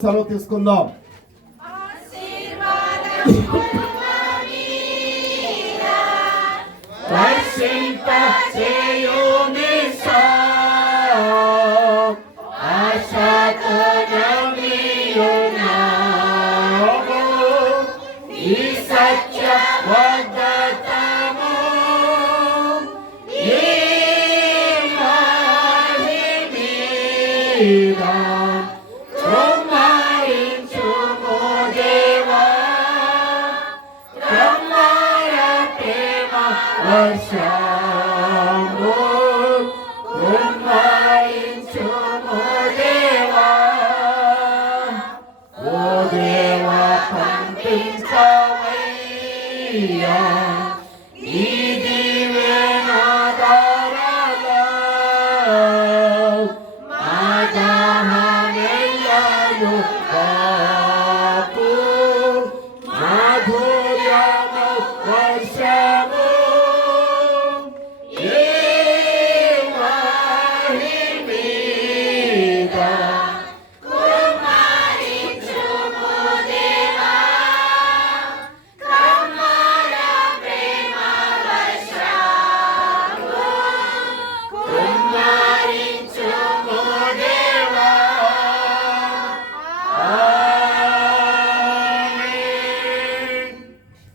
సెలవు తీసుకుందాం వర్షింప చేయుమి వర్షము కుమ్మరించుము దేవా ఓ దేవా పంపించవయ్యా ఈ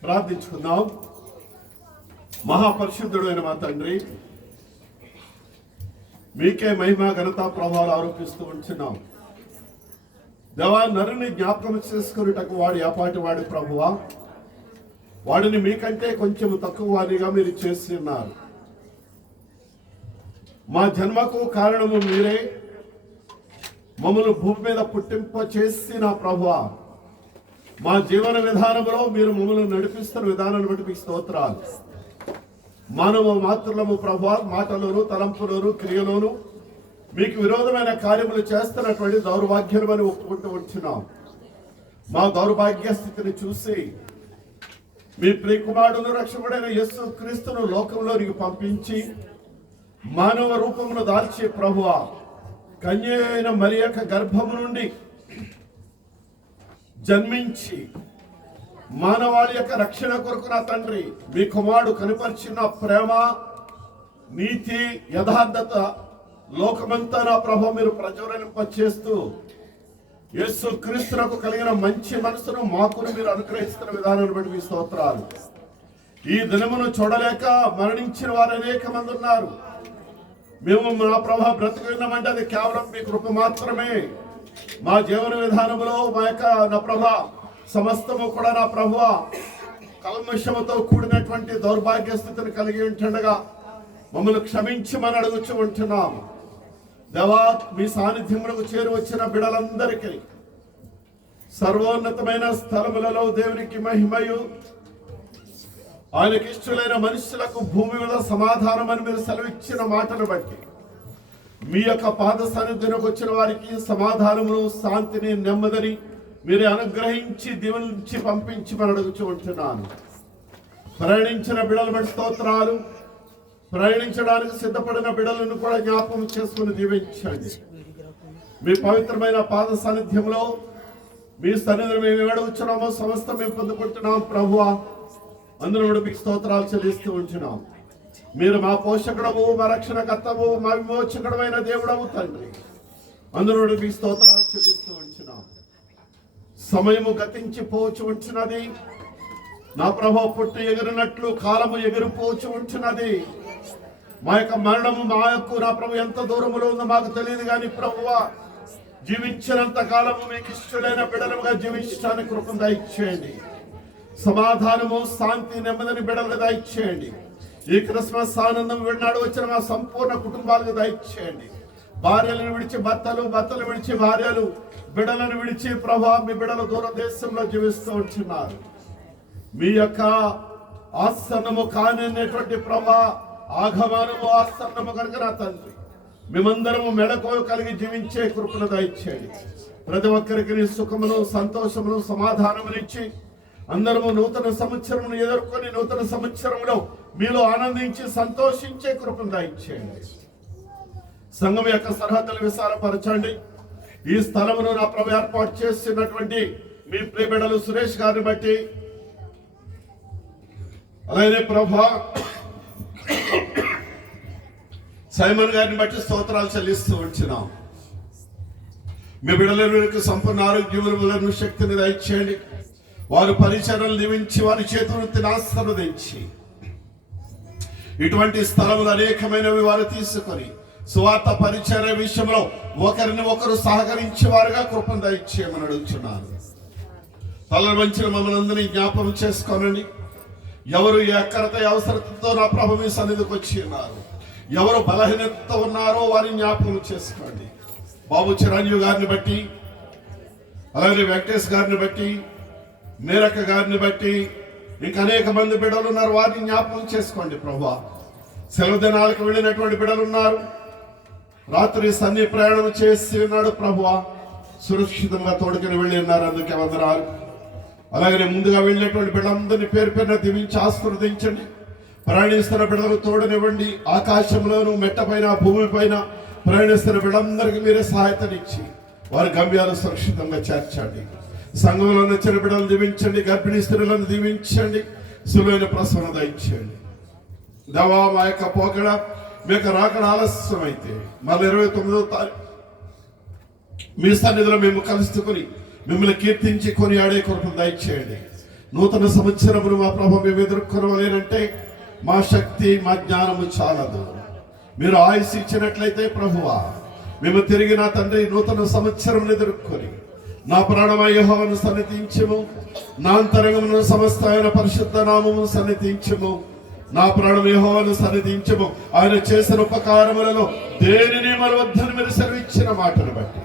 ప్రార్థించుకుందాం. మహాపరిశుద్ధుడు అయిన మా తండ్రి మీకే మహిమ ఘనత ప్రభావాలు ఆరోపిస్తూ ఉంటున్నాం. దేవా నరుని జ్ఞాపకం చేసుకున్నటకు వాడు ఏపాటి వాడి ప్రభువా. వాడిని మీకంటే కొంచెం తక్కువ వారిగా మీరు చేస్తున్నారు మా జన్మకు కారణము మీరే. మమ్మల్ని భూమి మీద పుట్టింప చేసిన ప్రభువా. మా జీవన విధానంలో మీరు మమ్మల్ని నడిపిస్తున్న విధానాన్ని బట్టి మీకు స్తోత్రాలు. మానవ మాతృలము ప్రభా మాటలోను తలంపులోను క్రియలోను మీకు విరోధమైన కార్యములు చేస్తున్నటువంటి దౌర్భాగ్యమని ఒప్పుకుంటూ ఉంటున్నాం. మా దౌర్భాగ్య స్థితిని చూసి మీ ప్రియకుమారుడును రక్షకుడైన యేసు క్రీస్తును లోకంలోనికి పంపించి మానవ రూపమును దాల్చి ప్రభువ కన్య అయిన మరి యొక్క గర్భము నుండి జన్మించి మానవాళి యొక్క రక్షణ కొరకు నా తండ్రి మీ కుమారుడు కనుపరిచిన ప్రేమ నీతి యథార్థత లోకమంతా నా ప్రభ మీరు ప్రజ్వలింప చేస్తూ యేసు క్రీస్తునకు కలిగిన మంచి మనసును మాకును మీరు అనుగ్రహిస్తున్న విధానాన్ని బట్టి మీ స్తోత్రాలు. ఈ దినమును చూడలేక మరణించిన వారు అనేక మంది ఉన్నారు. మేము నా ప్రభ బ్రతుకున్నామంటే అది కేవలం మీ కృప మాత్రమే. మా జీవన విధానంలో మా యొక్క నా ప్రభ సమస్తము కూడా నా ప్రభు కల్మషముతో కూడినటువంటి దౌర్భాగ్య స్థితిని కలిగి ఉంటుండగా మమ్మల్ని క్షమించమని అడుగుచు ఉంటున్నాము. దేవా మీ సాన్నిధ్యములకు చేరు వచ్చిన బిడలందరికీ సర్వోన్నతమైన స్థలములలో దేవునికి మహిమయు. ఆయనకి ఇష్టలైన మనుషులకు భూమి మీద సమాధానం అని మీరు సెలవిచ్చిన మాటను బట్టి మీ యొక్క పాద సన్నిధిలోకి వచ్చిన వారికి సమాధానమును శాంతిని నెమ్మదిని మీరు అనుగ్రహించి దీవించి పంపించి మన అడుగుచూ ఉంటున్నాను. ప్రయాణించిన బిడల బట్టి స్తోత్రాలు ప్రయాణించడానికి సిద్ధపడిన బిడలను కూడా జ్ఞాపకం చేసుకుని దీవించండి. మీ పవిత్రమైన పాద సాన్నిధ్యంలో మీ సన్నిధిని మేము అడుగుచున్నామో సమస్త మేము పొందుకుంటున్నాం ప్రభువా. అందులో కూడా మీకు స్తోత్రాలు చెల్లిస్తూ ఉంటున్నాం. మీరు మా పోషకుడవు మా రక్షణకర్తము మా విమోచకుడమైన దేవుడవు తండ్రి. అందులో మీ స్తోత్రాలు చెల్లిస్తూ ఉంటున్నాం సమయము గతించి పోచు ఉంటున్నది నా ప్రభావ పుట్టు ఎగిరినట్లు కాలము ఎగిరిపోచు ఉంచినది. మా యొక్క మరణము మా యొక్క నా ప్రభు ఎంత దూరములో ఉందో మాకు తెలియదు కానీ ప్రభువ జీవించినంత కాలము మీకు ఇష్టడైన బిడలుగా జీవించడానికి కృపను దయచేయండి. సమాధానము శాంతి నెమ్మదిని బిడలుగా దయచేయండి. ఈ క్రిస్మస్ ఆనందం విడినాడు వచ్చిన మా సంపూర్ణ కుటుంబాలకు దయచేయండి. భార్యలను విడిచి భర్తలు భర్తలు విడిచి భార్యలు బిడలను విడిచి ప్రభా మీ బిడలు దూర దేశంలో జీవిస్తూ ఉంటున్నారు. మీ యొక్క ఆసన్నము కానిటువంటి ప్రభా ఆగమానము ఆసన్నము కనుక నా తండ్రి. మేమందరము మెడకో కలిగి జీవించే కృపను దయచేయండి. ప్రతి ఒక్కరికి నీ సుఖమును సంతోషమును సమాధానమునిచ్చి అందరము నూతన సంవత్సరమును ఎదుర్కొని నూతన సంవత్సరంలో మీలో ఆనందించి సంతోషించే కృపను దయచేయండి. సంఘం యొక్క సరహద్దులు విశాలపరచండి. ఈ స్థలమును నా ప్రభు ఏర్పాటు చేస్తున్నటువంటి మీ ప్రియబిడలు సురేష్ గారిని బట్టి. అలాగే ప్రభా సైమన్ గారిని బట్టి స్తోత్రాలు చెల్లిస్తూ వచ్చినాం మీ బిడలకు సంపూర్ణ ఆరోగ్యములను శక్తిని దయచేయండి. వారు పరిచరణలు దీవించి వారి చేతువృత్తిని ఆశీర్వదించి. ఇటువంటి స్థలములు అనేకమైనవి వారు తీసుకొని సువార్త పరిచయ విషయంలో ఒకరిని ఒకరు సహకరించే వారుగా కృపను దయచేయమని అడుగుతున్నాను. తల మంచిన మమ్మల్ని అందరినీ జ్ఞాపకం చేసుకోనండి. ఎవరు ఏ అవసరతతో నా ప్రభు మీ సన్నిధికి వచ్చి ఉన్నారు? ఎవరు బలహీనత ఉన్నారో వారిని జ్ఞాపకం చేసుకోండి. బాబు చిరంజీవి గారిని బట్టి అలాగే వెంకటేష్ గారిని బట్టి మేరక్క గారిని బట్టి ఇంకా అనేక మంది బిడ్డలు ఉన్నారు. వారిని జ్ఞాపకం చేసుకోండి ప్రభు. సెలవు దినాలకు వెళ్ళినటువంటి బిడ్డలు ఉన్నారు. రాత్రి సన్ని ప్రయాణం చేసి ఉన్నాడు ప్రభు. సురక్షితంగా తోడుకుని వెళ్ళి ఉన్నారు. అందుకే వందనాలు. అలాగే ముందుగా వెళ్ళినటువంటి బిడ్డలందరినీ పేరు పేరున దీవించి ఆశీర్వదించండి. ప్రయాణిస్తున్న బిడ్డలకు తోడనివ్వండి. ఆకాశంలోను మెట్టపైన భూమిపైన ప్రయాణిస్తున్న బిడ్డలందరికీ మీరే సహాయతనిచ్చి వారి గమ్యాలు సురక్షితంగా చేర్చండి. సంఘంలో నచ్చిన బిడ్డలను దీవించండి గర్భిణీ స్త్రీలను దీవించండి సులువైన ప్రసవన దయించండి దవా మా యొక్క పోకడ మీ యొక్క రాకడ ఆలస్యమైతే మళ్ళీ ఇరవై తొమ్మిదో తారీఖు మీ సన్నిధిలో మేము కలుసుకుని మిమ్మల్ని కీర్తించి కొని ఆడే కొరకు దయచేయండి. నూతన సంవత్సరమును మా ప్రభు మేము ఎదుర్కొనలేనంటే మా శక్తి మా జ్ఞానము చాలదు. మీరు ఆయుష్ ఇచ్చినట్లయితే ప్రభువా మేము తిరిగి నా తండ్రి నూతన సంవత్సరం ఎదుర్కొని నా ప్రాణమయ్యహోను సన్నిధించము. నా అంతరంగమున సమస్త ఆయన పరిశుద్ధ నామము సన్నిధించము. నా ప్రాణం యెహోవాను సన్నిధించము. ఆయన చేసిన ఉపకారములలో దేనిని మరవద్దని మీరు సెలవిచ్చిన మాటను బట్టి.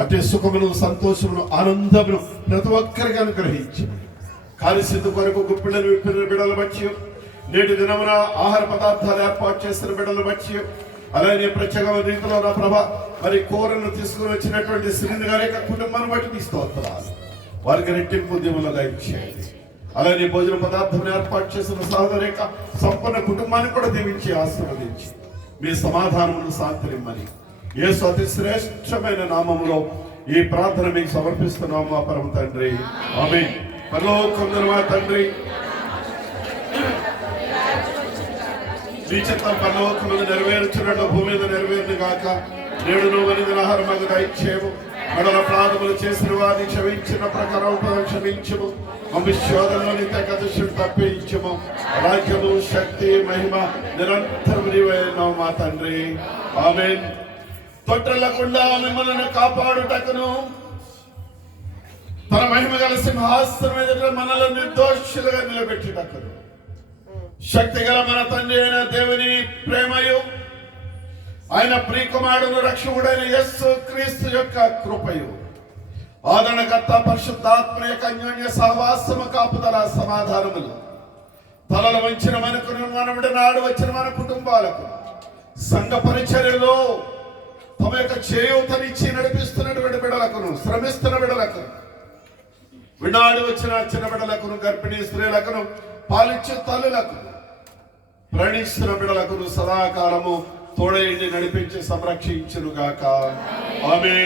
అంటే సుఖమును సంతోషమును ఆనందమును ప్రతి ఒక్కరికి అనుగ్రహించి కార్యసిద్ధి కొరకు గుప్పిళ్ళను విప్పిన బిడలు బట్టి నేటి దినమున ఆహార పదార్థాలు ఏర్పాటు చేసిన బిడలు బట్టి అలాగే ప్రత్యేకమైన రీతిలో నా ప్రభ మరి కూరను తీసుకుని వచ్చినటువంటి శ్రీని గారి యొక్క కుటుంబాన్ని బట్టి తీసుకోవాలి వారికి రెట్టింపు దీవులు దయచేయండి అలాగే భోజన పదార్థం ఏర్పాటు చేసిన సహోదరి యొక్క సంపన్న కుటుంబాన్ని కూడా దీవించి ఆశీర్వదించి మీ సమాధానమును శాంతినిమ్మని ఏ అతి శ్రేష్టమైన నామములో ఈ ప్రార్థన మీకు సమర్పిస్తున్నాము మా పరమ తండ్రి. ఆమె పరలోకందరు మా తండ్రి నీ చిత్తం మీద నెరవేర్చున్నట్లు భూమి మీద నెరవేరును గాక. నేడు నువ్వు వనిదిన ఆహారం మాకు దయచేయము మడల ప్రాధములు చేసిన వారిని క్షమించిన ప్రకారం ఉపదం మమ్మీ శోధనలోని తగ్గ దృష్టిని తప్పించము. రాజ్యము శక్తి మహిమ నిరంతరం నీవైనావు మా తండ్రి. ఆమె తొట్టలకుండా మిమ్మల్ని కాపాడుటకును. తన మహిమ గల సింహాసనం ఎదుట మనలో నిర్దోషులుగా నిలబెట్టుటకును. శక్తిగల మన తండ్రి అయిన దేవుని ప్రేమయు. ఆయన ప్రియకుమారుడు రక్షకుడైన యస్సు క్రీస్తు యొక్క కృపయు. ఆదరణకర్త పరిశుద్ధాత్మ యొక్క అన్యోన్య సహవాసము కాపుదల సమాధానములు. తలల వంచిన మనకు మనముడి నాడు వచ్చిన మన కుటుంబాలకు సంఘ పరిచర్యలో తమ యొక్క చేయూతనిచ్చి నడిపిస్తున్నటువంటి బిడలకును శ్రమిస్తున్న బిడలకు వినాడు వచ్చిన చిన్న బిడలకును గర్భిణీ స్త్రీలకును పాలిచ్చే తల్లులకు ప్రణిస్తున్న బిడలకు సదాకాలము తోడేండి నడిపించి సంరక్షించునుగాక. ఆమె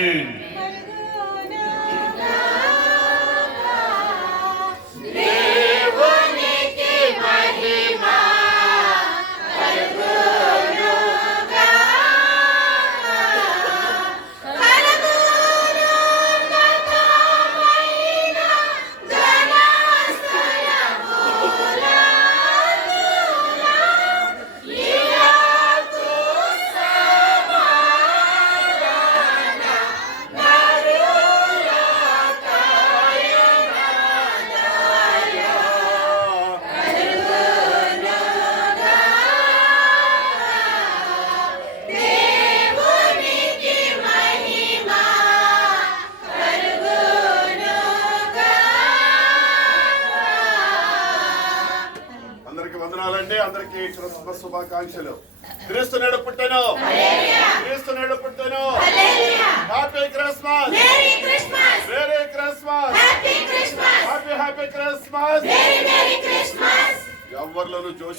వందనాలండి. అందరికి క్రిస్మస్ శుభాకాంక్షలు. క్రీస్తు నేడు పుట్టెను. క్రీస్తు నేడు పుట్టెను. Happy Christmas! Merry Christmas! Happy happy Christmas! ఎవరిలోనూ జోష్